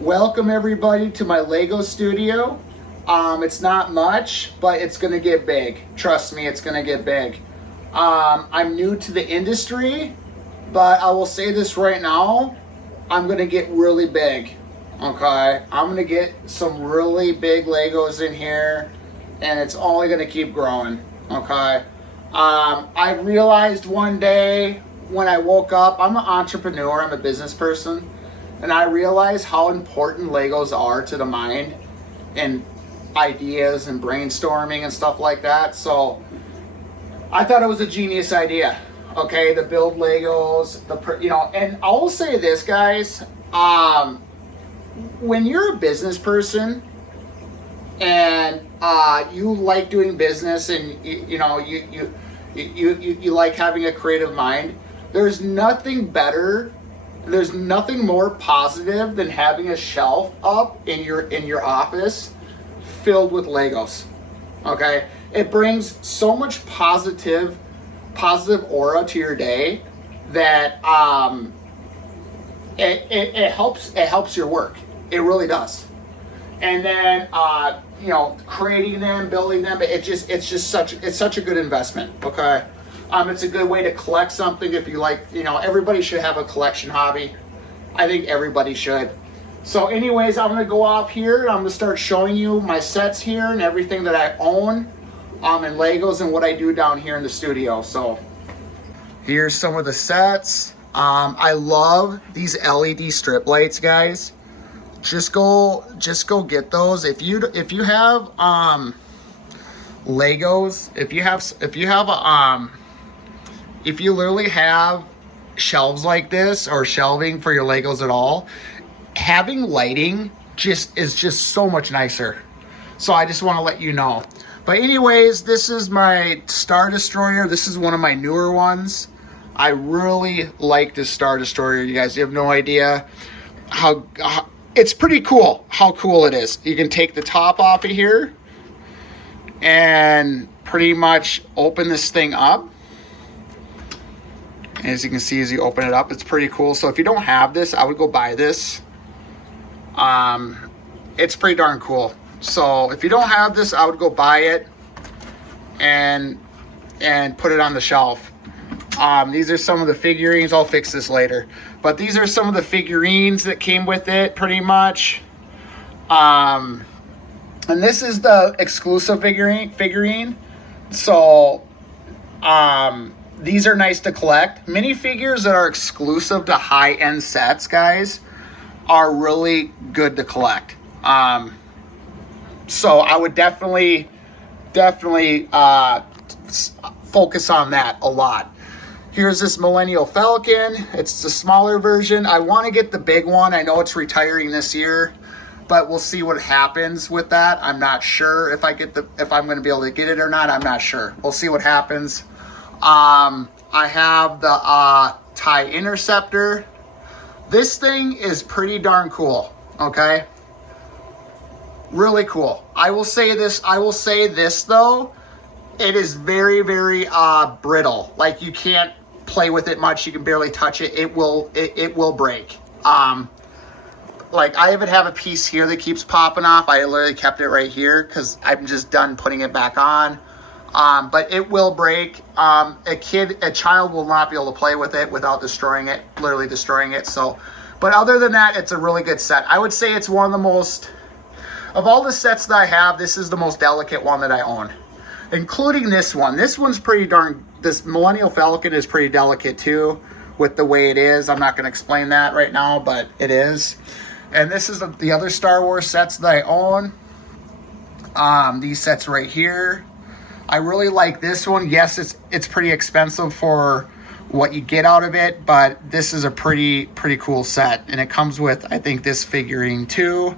Welcome everybody to my Lego studio. It's not much, but it's gonna get big. Trust me, it's gonna get big. I'm new to the industry, but I will say this right now, I'm gonna get really big. Okay, I'm gonna get some really big Legos in here, and it's only gonna keep growing. Okay, I realized one day when I woke up, I'm an entrepreneur, I'm a business person, and I realized how important Legos are to the mind and ideas and brainstorming and stuff like that. So I thought it was a genius idea. Okay, to build Legos, and I will say this, guys. When you're a business person and you like doing business, and you like having a creative mind, there's nothing better. There's nothing more positive than having a shelf up in your office filled with Legos. Okay, it brings so much positive aura to your day that it helps your work. It really does. And then creating them, building them, it's such a good investment. Okay. It's a good way to collect something if you like. Everybody should have a collection hobby. I think everybody should. So anyways, I'm going to go off here. I'm going to start showing you my sets here and everything that I own and Legos and what I do down here in the studio. So here's some of the sets. I love these LED strip lights, guys. Just go get those. If you have Legos, if you literally have shelves like this or shelving for your Legos at all, having lighting is just so much nicer. So I just want to let you know. But anyways, this is my Star Destroyer. This is one of my newer ones. I really like this Star Destroyer, you guys. You have no idea how it's pretty cool how cool it is. You can take the top off of here and pretty much open this thing up. As you can see, as you open it up, it's pretty cool. So if you don't have this, I would go buy this. It's pretty darn cool. So if you don't have this, I would go buy it and put it on the shelf. These are some of the figurines. I'll fix this later. But these are some of the figurines that came with it, pretty much. And this is the exclusive figurine. So, these are nice to collect. Minifigures that are exclusive to high-end sets, guys, are really good to collect. So I would definitely focus on that a lot. Here's this Millennial Falcon. It's the smaller version. I want to get the big one. I know it's retiring this year, but we'll see what happens with that. I'm not sure if I'm going to be able to get it or not. I'm not sure. We'll see what happens. I have the TIE Interceptor. This thing is pretty darn cool. Okay, really cool. I will say this though. It is very, very brittle. Like, you can't play with it much. You can barely touch it. It will break. Like, I even have a piece here that keeps popping off. I literally kept it right here because I'm just done putting it back on. But it will break. A child will not be able to play with it without literally destroying it. So, but other than that, it's a really good set. I would say it's one of the most, of all the sets that I have, this is the most delicate one that I own, including this one. This one's pretty darn, this Millennial Falcon is pretty delicate too, with the way it is. I'm not going to explain that right now, but it is. And this is the other Star Wars sets that I own. These sets right here. I really like this one. Yes, it's pretty expensive for what you get out of it, but this is a pretty cool set. And it comes with, I think, this figurine too.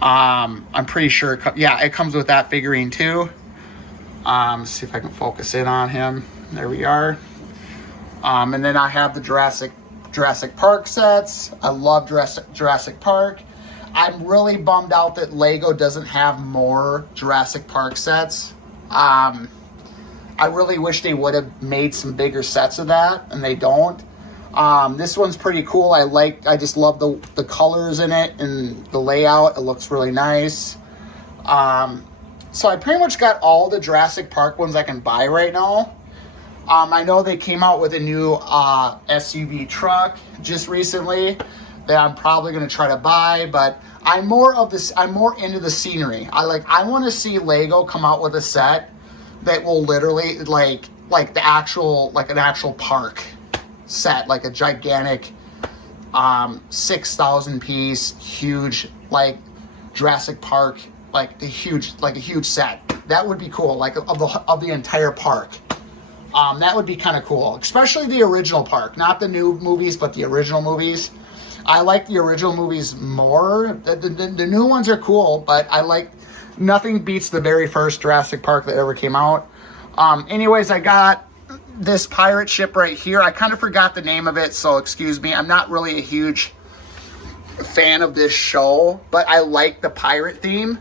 I'm pretty sure, it comes with that figurine too. Let's see if I can focus in on him. There we are. And then I have the Jurassic Park sets. I love Jurassic Park. I'm really bummed out that Lego doesn't have more Jurassic Park sets. I really wish they would have made some bigger sets of that, and they don't. This one's pretty cool. I just love the colors in it and the layout. It looks really nice. So I pretty much got all the Jurassic Park ones I can buy right now. I know they came out with a new SUV truck just recently that I'm probably going to try to buy, but I'm more into the scenery. I want to see Lego come out with a set that will literally like an actual park set, like a gigantic 6,000 piece huge like Jurassic Park, like a huge set. That would be cool, like of the entire park. That would be kind of cool, especially the original park, not the new movies, but the original movies. I like the original movies more. The new ones are cool, but nothing beats the very first Jurassic Park that ever came out. Anyways, I got this pirate ship right here. I kind of forgot the name of it, so excuse me. I'm not really a huge fan of this show, but I like the pirate theme.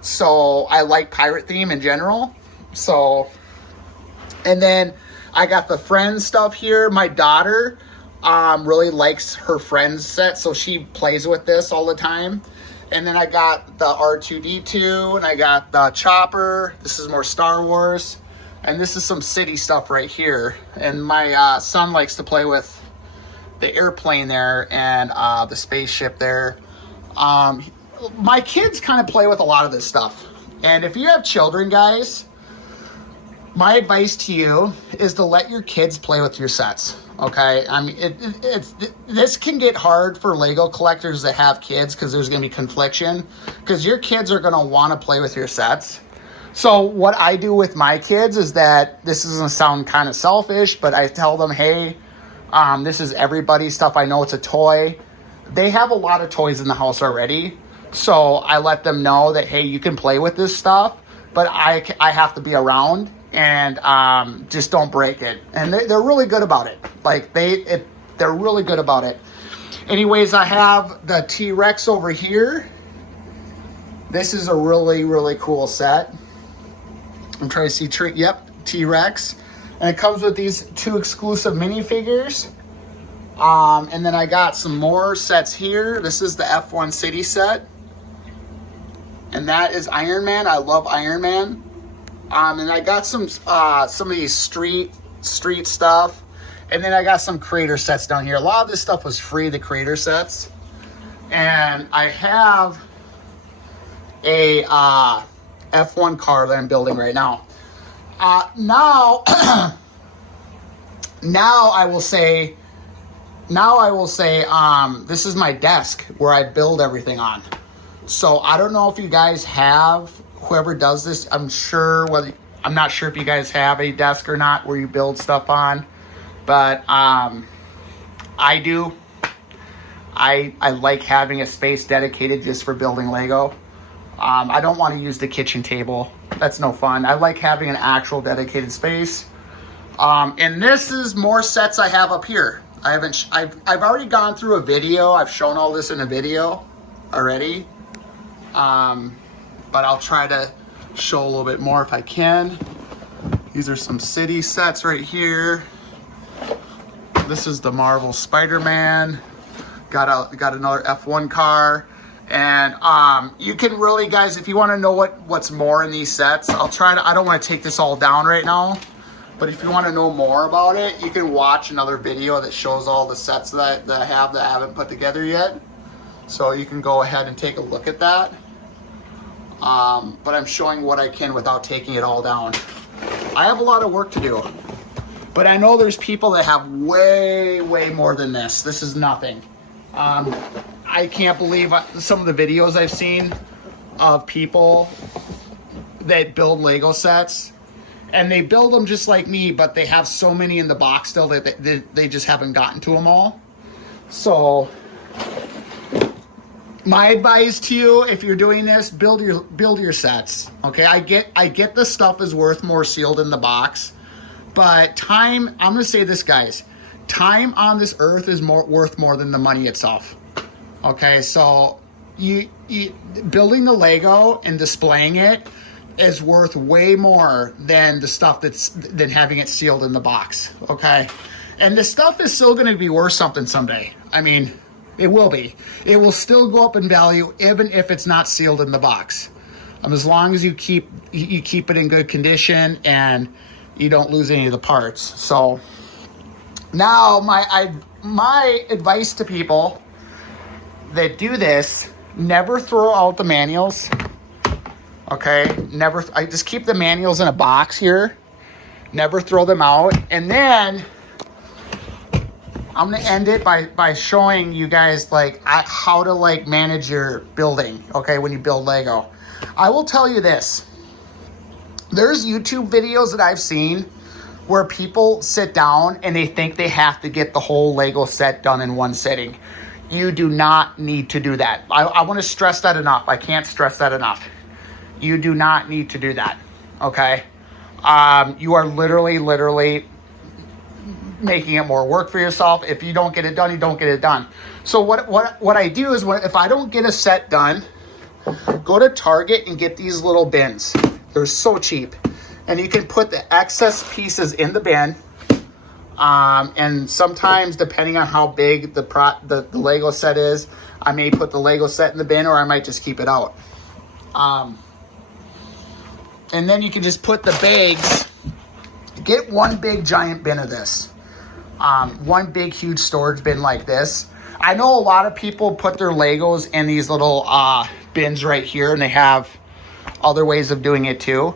So I like pirate theme in general. So, and then I got the Friends stuff here. My daughter really likes her Friends set, so she plays with this all the time. And then I got the R2-D2, and I got the Chopper. This is more Star Wars. And this is some city stuff right here. And my son likes to play with the airplane there and the spaceship there. My kids kind of play with a lot of this stuff. And if you have children, guys, my advice to you is to let your kids play with your sets. Okay, I mean, this can get hard for Lego collectors that have kids because there's going to be confliction, because your kids are going to want to play with your sets. So what I do with my kids is that, this is going to sound kind of selfish, but I tell them, hey, this is everybody's stuff. I know it's a toy. They have a lot of toys in the house already. So I let them know that, hey, you can play with this stuff, but I have to be around, and just don't break it. And they're really good about it. They're really good about it. Anyways, I have the T-Rex over here. This is a really, really cool set. I'm trying to see, yep, T-Rex. And it comes with these 2 exclusive minifigures. And then I got some more sets here. This is the F1 City set. And that is Iron Man. I love Iron Man. And I got some of these street stuff. And then I got some creator sets down here. A lot of this stuff was free, the creator sets. And I have a F1 car that I'm building right now. Now I will say, this is my desk where I build everything on. So I don't know if you guys have, whoever does this, I'm not sure if you guys have a desk or not where you build stuff on, but I do. I like having a space dedicated just for building Lego. I don't want to use the kitchen table. That's no fun. I like having an actual dedicated space. And this is more sets I have up here. I've already gone through a video. I've shown all this in a video already. But I'll try to show a little bit more if I can. These are some city sets right here. This is the Marvel Spider-Man. Got another F1 car. And you can really, guys, if you want to know what's more in these sets, I don't want to take this all down right now. But if you want to know more about it, you can watch another video that shows all the sets that I haven't put together yet. So you can go ahead and take a look at that. But I'm showing what I can without taking it all down. I have a lot of work to do. But I know there's people that have way, way more than this. This is nothing. I can't believe some of the videos I've seen of people that build Lego sets. And they build them just like me, but they have so many in the box still that they just haven't gotten to them all. So my advice to you, if you're doing this, build your sets. Okay, I get the stuff is worth more sealed in the box, but time, I'm gonna say this, guys, time on this earth is worth more than the money itself. Okay, so you building the Lego and displaying it is worth way more than the stuff than having it sealed in the box. Okay, And this stuff is still going to be worth something someday. I mean, it will be. It will still go up in value even if it's not sealed in the box. As long as you keep it in good condition and you don't lose any of the parts. So now my advice to people that do this, never throw out the manuals. Okay, I just keep the manuals in a box here. Never throw them out. And then I'm gonna end it by showing you guys like how to like manage your building, okay, when you build Lego. I will tell you this. There's YouTube videos that I've seen where people sit down and they think they have to get the whole Lego set done in one sitting. You do not need to do that. I want to stress that enough. I can't stress that enough. You do not need to do that, okay? You are literally making it more work for yourself. If you don't get it done, you don't get it done. So what I do is if I don't get a set done, go to Target and get these little bins. They're so cheap. And you can put the excess pieces in the bin. And sometimes, depending on how big the Lego set is, I may put the Lego set in the bin or I might just keep it out. And then you can just put the bags. Get one big giant bin of this. One big huge storage bin like this. I know a lot of people put their Legos in these little bins right here, and they have other ways of doing it too.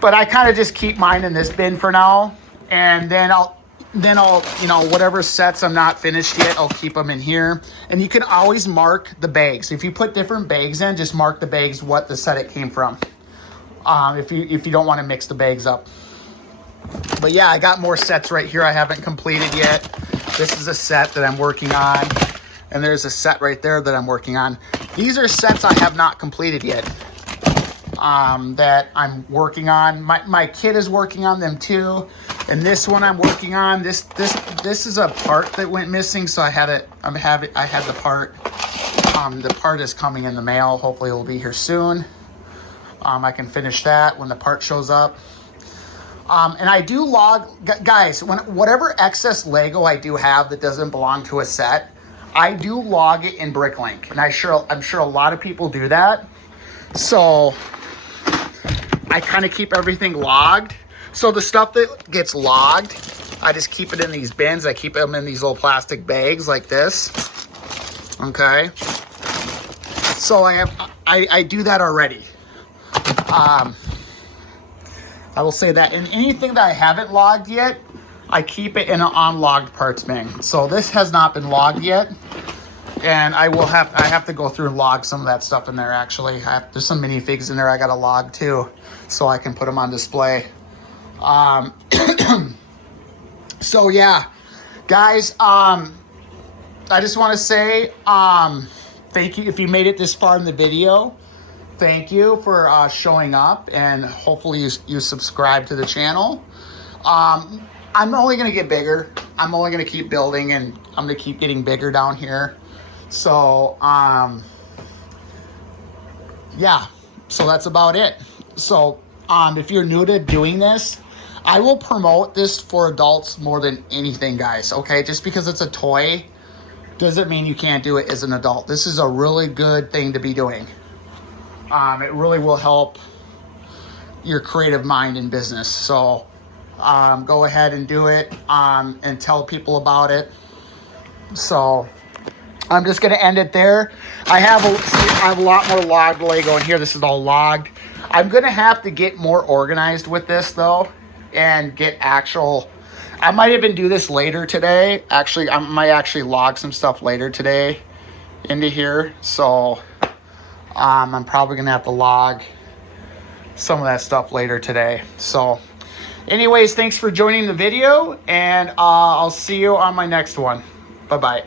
But I kind of just keep mine in this bin for now, and then I'll you know, whatever sets I'm not finished yet, I'll keep them in here. And you can always mark the bags. If you put different bags in, just mark the bags what the set it came from. If you don't want to mix the bags up. But yeah, I got more sets right here I haven't completed yet. This is a set that I'm working on. And there's a set right there that I'm working on. These are sets I have not completed yet. That I'm working on. My kid is working on them too. And this one I'm working on. This is a part that went missing, so I had the part. The part is coming in the mail. Hopefully it'll be here soon. I can finish that when the part shows up. And I do log, guys, whatever excess Lego I do have that doesn't belong to a set, I do log it in Bricklink. And I'm sure a lot of people do that. So I kind of keep everything logged. So the stuff that gets logged, I just keep it in these bins. I keep them in these little plastic bags like this. Okay. So I do that already. I will say that in anything that I haven't logged yet, I keep it in an unlogged parts bin. So this has not been logged yet, and I have to go through and log some of that stuff in there. Actually, there's some minifigs in there I got to log too, so I can put them on display. So yeah, guys, I just want to say thank you if you made it this far in the video. Thank you for showing up, and hopefully you subscribe to the channel. I'm only going to get bigger. I'm only going to keep building, and I'm going to keep getting bigger down here. So, yeah, so that's about it. So, if you're new to doing this, I will promote this for adults more than anything, guys, okay? Just because it's a toy doesn't mean you can't do it as an adult. This is a really good thing to be doing. It really will help your creative mind in business. So go ahead and do it and tell people about it. So I'm just going to end it there. I have a lot more logged Lego in here. This is all logged. I'm going to have to get more organized with this, though, and get actual... I might even do this later today. Actually, I might actually log some stuff later today into here. So... I'm probably going to have to log some of that stuff later today. So anyways, thanks for joining the video, and I'll see you on my next one. Bye-bye.